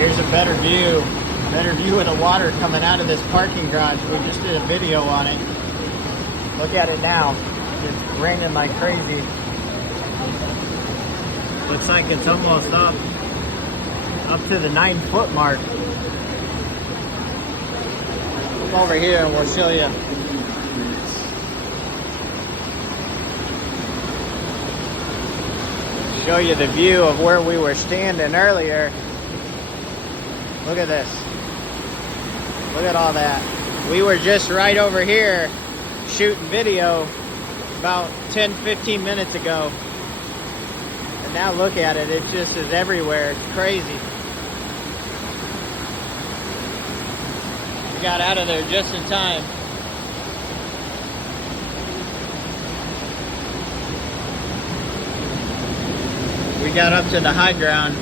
Here's a better view of the water coming out of this parking garage. We just did a video on it. Look at it now. It's raining like crazy. Looks like it's almost up to the 9-foot mark. Come over here and we'll show you. Show you the view of where we were standing earlier. Look at this. Look at all that. We were just right over here shooting video about 10-15 minutes ago. And now look at it. It just is everywhere. It's crazy. We got out of there just in time. We got up to the high ground.